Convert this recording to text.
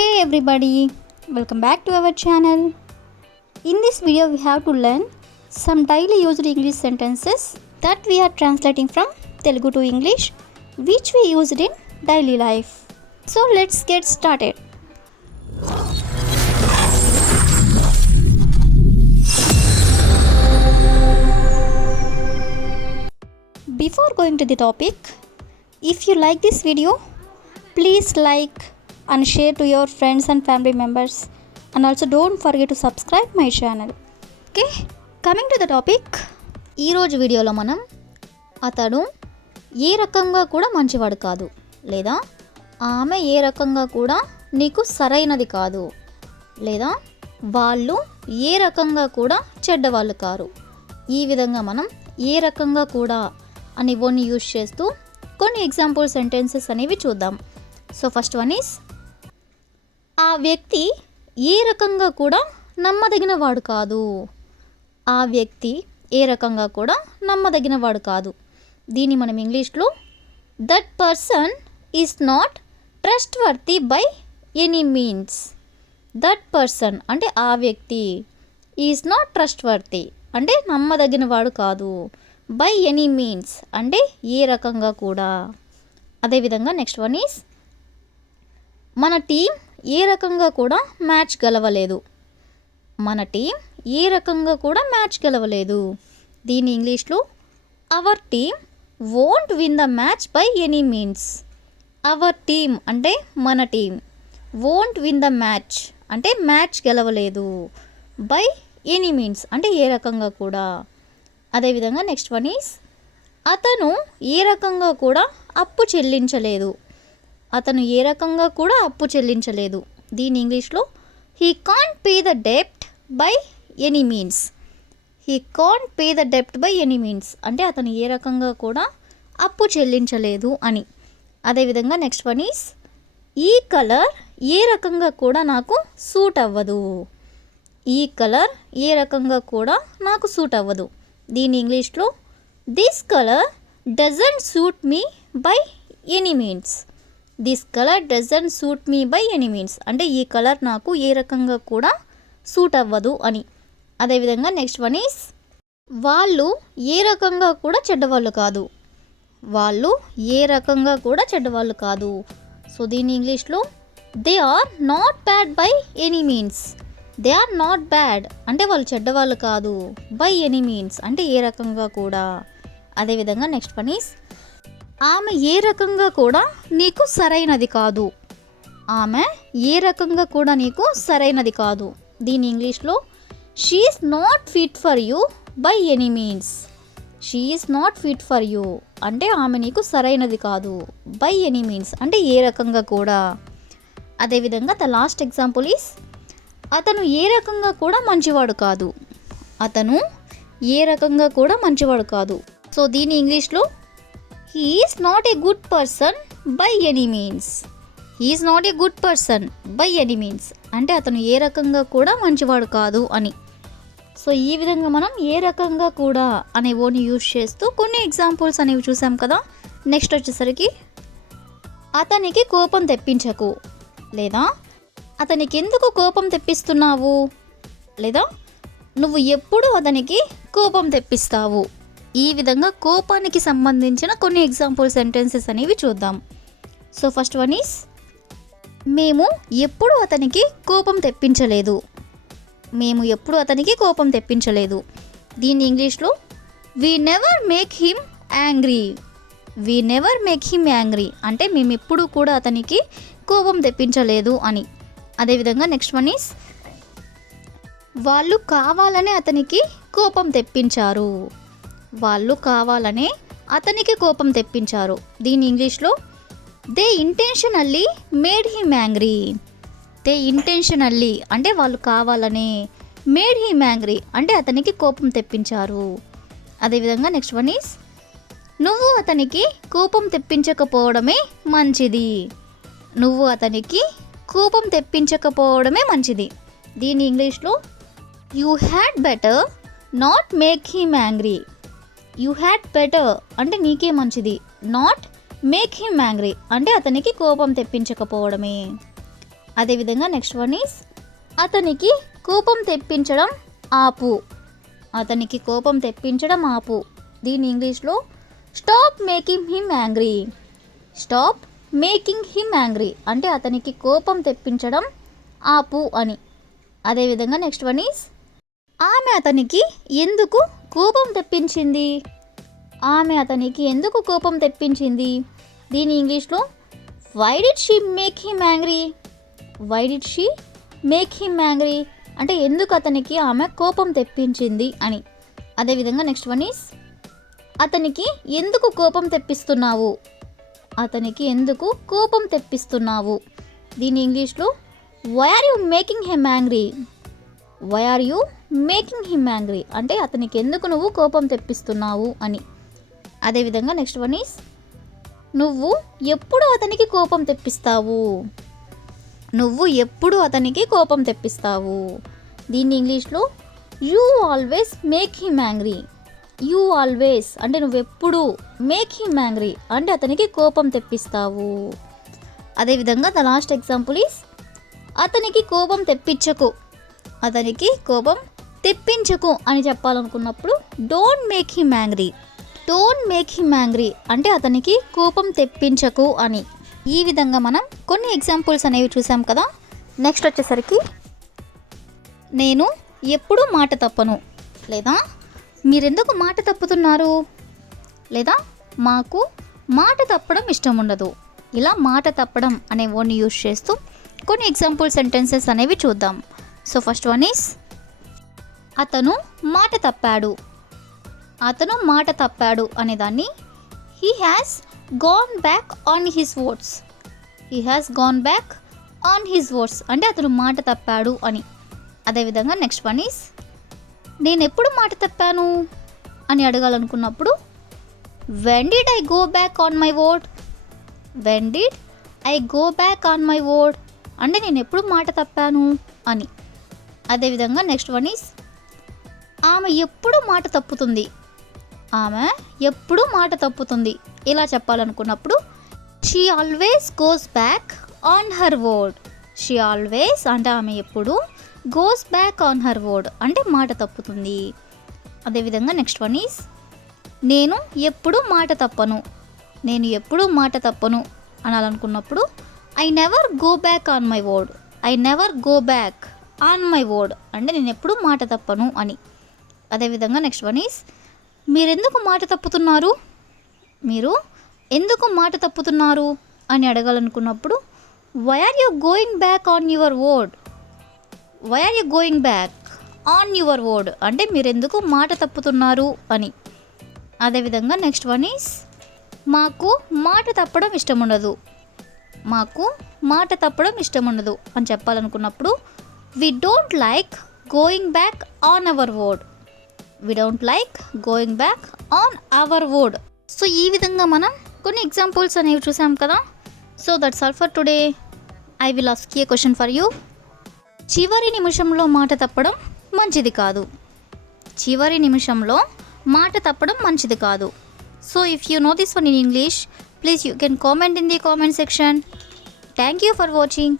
Hey everybody, welcome back to our channel. In this video we have to learn some daily used English sentences that we are translating from Telugu to English which we used in daily life. So let's get started. Before going to the topic, if you like this video, please like and share to your friends and family members, and also don't forget to subscribe my channel. Okay, coming to the topic, ఈ రోజు వీడియోలో మనం అతడు ఏ రకంగా కూడా మంచివాడు కాదు లేదా ఆమె ఏ రకంగా కూడా నీకు సరైనది కాదు లేదా వాళ్ళు ఏ రకంగా కూడా చెడ్డవాళ్ళు కారు. ఈ విధంగా మనం ఏ రకంగా కూడా అనే వర్డ్ని యూజ్ చేస్తూ కొన్ని ఎగ్జాంపుల్ సెంటెన్సెస్ అనేవి చూద్దాం. సో ఫస్ట్ వన్ ఈస్, ఆ వ్యక్తి ఏ రకంగా కూడా నమ్మదగిన వాడు కాదు. ఆ వ్యక్తి ఏ రకంగా కూడా నమ్మదగిన వాడు కాదు. దీన్ని మనం ఇంగ్లీష్లో that person is not trust worthy by any means. That person అంటే ఆ వ్యక్తి, ఈజ్ నాట్ ట్రస్ట్ వర్తీ అంటే నమ్మదగిన వాడు కాదు, బై ఎనీ మీన్స్ అంటే ఏ రకంగా కూడా. అదేవిధంగా నెక్స్ట్ వన్ ఈస్, మన టీం ఏ రకంగా కూడా మ్యాచ్ గెలవలేదు. మన టీం ఏ రకంగా కూడా మ్యాచ్ గెలవలేదు. దీని ఇంగ్లీష్లో our team won't win the match by any means. Our team అంటే మన team, won't win the match అంటే మ్యాచ్ గెలవలేదు, బై ఎనీ మీన్స్ అంటే ఏ రకంగా కూడా. అదేవిధంగా నెక్స్ట్ వన్ ఈస్, అతను ఏ రకంగా కూడా అప్పు చెల్లించలేదు. అతను ఏ రకంగా కూడా అప్పు చెల్లించలేదు. దీని ఇంగ్లీష్లో హీ కాంట్ పే ద డెప్ట్ by any means. He can't pay the డెప్ట్ బై ఎనీ మీన్స్ అంటే అతను ఏ రకంగా కూడా అప్పు చెల్లించలేదు అని. అదేవిధంగా నెక్స్ట్ వన్ ఈస్, ఈ కలర్ ఏ రకంగా కూడా నాకు సూట్ అవ్వదు. ఈ కలర్ ఏ రకంగా కూడా నాకు సూట్ అవ్వదు. దీని ఇంగ్లీష్లో this colour doesn't suit me by any means. This colour doesn't suit me by any means అంటే ఈ కలర్ నాకు ఏ రకంగా కూడా సూట్ అవ్వదు అని. అదేవిధంగా నెక్స్ట్ వన్ ఈస్, వాళ్ళు ఏ రకంగా కూడా చెడ్డవాళ్ళు కాదు. వాళ్ళు ఏ రకంగా కూడా చెడ్డవాళ్ళు కాదు. సో దీని ఇంగ్లీష్లో they are not bad by any means. They are not bad అంటే వాళ్ళు చెడ్డవాళ్ళు కాదు, బై ఎనీ మీన్స్ అంటే ఏ రకంగా కూడా. అదేవిధంగా నెక్స్ట్ వన్ ఈస్, ఆమె ఏ రకంగా కూడా నీకు సరైనది కాదు. ఆమె ఏ రకంగా కూడా నీకు సరైనది కాదు. దీని ఇంగ్లీష్లో she is not fit for you by any means. She is not fit for you అంటే ఆమె నీకు సరైనది కాదు, బై ఎనీ మీన్స్ అంటే ఏ రకంగా కూడా. అదేవిధంగా ద లాస్ట్ ఎగ్జాంపుల్ ఈస్, అతను ఏ రకంగా కూడా మంచివాడు కాదు. అతను ఏ రకంగా కూడా మంచివాడు కాదు. సో దీని ఇంగ్లీష్లో he is not a good person by any means. He is not a good person by any means అంటే అతను ఏ రకంగా కూడా మంచివాడు కాదు అని. సో ఈ విధంగా మనం ఏ రకంగా కూడా అనే వర్డ్ని యూజ్ చేస్తూ కొన్ని ఎగ్జాంపుల్స్ అనేవి చూసాం కదా. నెక్స్ట్ వచ్చేసరికి, అతనికి కోపం తెప్పించకు లేదా అతనికి ఎందుకు కోపం తెప్పిస్తున్నావు లేదా నువ్వు ఎప్పుడు అతనికి కోపం తెప్పిస్తావు. ఈ విధంగా కోపానికి సంబంధించిన కొన్ని ఎగ్జాంపుల్ సెంటెన్సెస్ అనేవి చూద్దాం. సో ఫస్ట్ వన్ ఈస్, మేము ఎప్పుడు అతనికి కోపం తెప్పించలేదు. మేము ఎప్పుడు అతనికి కోపం తెప్పించలేదు. దీని ఇంగ్లీష్లో we never make him angry. We never make him angry అంటే మేము ఎప్పుడు కూడా అతనికి కోపం తెప్పించలేదు అని. అదేవిధంగా నెక్స్ట్ వన్ ఈస్, వాళ్ళు కావాలనే అతనికి కోపం తెప్పించారు. వాళ్ళు కావాలనే అతనికి కోపం తెప్పించారు. దీని ఇంగ్లీష్లో they intentionally made him angry. They intentionally అంటే వాళ్ళు కావాలనే, మేడ్ హిమ్ యాంగ్రీ అంటే అతనికి కోపం తెప్పించారు. అదేవిధంగా నెక్స్ట్ వన్ ఈస్, నువ్వు అతనికి కోపం తెప్పించకపోవడమే మంచిది. నువ్వు అతనికి కోపం తెప్పించకపోవడమే మంచిది. దీని ఇంగ్లీష్లో you had better not make him angry. You had better అంటే నీకే మంచిది, నాట్ మేక్ హిమ్ యాంగ్రీ అంటే అతనికి కోపం తెప్పించకపోవడమే. అదేవిధంగా నెక్స్ట్ వన్ ఈస్ అతనికి కోపం తెప్పించడం ఆపు. అతనికి కోపం తెప్పించడం ఆపు. దీని ఇంగ్లీష్లో stop making him angry. Stop making him angry అంటే అతనికి కోపం తెప్పించడం ఆపు అని. అదేవిధంగా నెక్స్ట్ వన్ ఈస్ ఆమె అతనికి ఎందుకు కోపం తెప్పించింది. ఆమె అతనికి ఎందుకు కోపం తెప్పించింది. దీని ఇంగ్లీష్లో why did she make him angry. Why did she make him angry అంటే ఎందుకు అతనికి ఆమె కోపం తెప్పించింది అని. అదేవిధంగా నెక్స్ట్ వన్ ఈస్ అతనికి ఎందుకు కోపం తెప్పిస్తున్నావు. అతనికి ఎందుకు కోపం తెప్పిస్తున్నావు. దీని ఇంగ్లీష్లో why are you making him angry. Why are you making him angry అంటే అతనికి ఎందుకు నువ్వు కోపం తెప్పిస్తున్నావు అని. అదేవిధంగా నెక్స్ట్ వన్ ఈస్ నువ్వు ఎప్పుడు అతనికి కోపం తెప్పిస్తావు. నువ్వు ఎప్పుడు అతనికి కోపం తెప్పిస్తావు. దీన్ని ఇంగ్లీష్లో you always make him angry. You always అంటే నువ్వెప్పుడు, మేక్ హిమ్ యాంగ్రీ అంటే అతనికి కోపం తెప్పిస్తావు. అదేవిధంగా ద లాస్ట్ ఎగ్జాంపుల్ ఈస్ అతనికి కోపం తెప్పించకు. అతనికి కోపం తెప్పించకు అని చెప్పాలనుకున్నప్పుడు don't make him angry. Don't make him angry అంటే అతనికి కోపం తెప్పించకు అని. ఈ విధంగా మనం కొన్ని ఎగ్జాంపుల్స్ అనేవి చూసాం కదా. నెక్స్ట్ వచ్చేసరికి నేను ఎప్పుడూ మాట తప్పను, లేదా మీరెందుకు మాట తప్పుతున్నారు, లేదా మాకు మాట తప్పడం ఇష్టం ఉండదు. ఇలా మాట తప్పడం అనే వర్డ్ని యూజ్ చేస్తూ కొన్ని ఎగ్జాంపుల్ సెంటెన్సెస్ అనేవి చూద్దాం. సో ఫస్ట్ వన్ ఈస్ అతను మాట తప్పాడు. అతను మాట తప్పాడు అనేదాన్ని he has gone back on his words. He has gone back on his words అంటే అతను మాట తప్పాడు అని. అదేవిధంగా నెక్స్ట్ వన్ ఈస్ నేను ఎప్పుడు మాట తప్పాను అని అడగాలనుకున్నప్పుడు when did I go back on my word. When did I go back on my word అంటే నేను ఎప్పుడు మాట తప్పాను అని. అదేవిధంగా నెక్స్ట్ వన్ ఈస్ ఆమె ఎప్పుడు మాట తప్పుతుంది. ఆమె ఎప్పుడు మాట తప్పుతుంది ఇలా చెప్పాలనుకున్నప్పుడు she always goes back on her word. She always అంటే ఆమె ఎప్పుడు, goes back on her word అంటే మాట తప్పుతుంది. అదేవిధంగా నెక్స్ట్ వన్ ఈస్ నేను ఎప్పుడు మాట తప్పను. నేను ఎప్పుడు మాట తప్పను అనాలనుకున్నప్పుడు I never go back on my word. I never go back on my word అంటే నేను ఎప్పుడు మాట తప్పను అని. అదేవిధంగా నెక్స్ట్ వన్ ఈస్ మీరెందుకు మాట తప్పుతున్నారు. మీరు ఎందుకు మాట తప్పుతున్నారు అని అడగాలనుకున్నప్పుడు why are you going back on your word. Why are you going back on your word అంటే మీరెందుకు మాట తప్పుతున్నారు అని. అదేవిధంగా నెక్స్ట్ వన్ ఈస్ మాకు మాట తప్పడం ఇష్టం ఉండదు. మాకు మాట తప్పడం ఇష్టం ఉండదు అని చెప్పాలనుకున్నప్పుడు we don't like going back on our word. We don't like going back on our word. So ఈ విధంగా మనం కొన్ని ఎగ్జాంపుల్స్ అనేవి చూసాం కదా. So that's all for today. I will ask a question for you. చివరి నిమిషంలో మాట తప్పడం మంచిది కాదు. చివరి నిమిషంలో మాట తప్పడం మంచిది కాదు. So if you know this one in English, please you can comment in the comment section. Thank you for watching.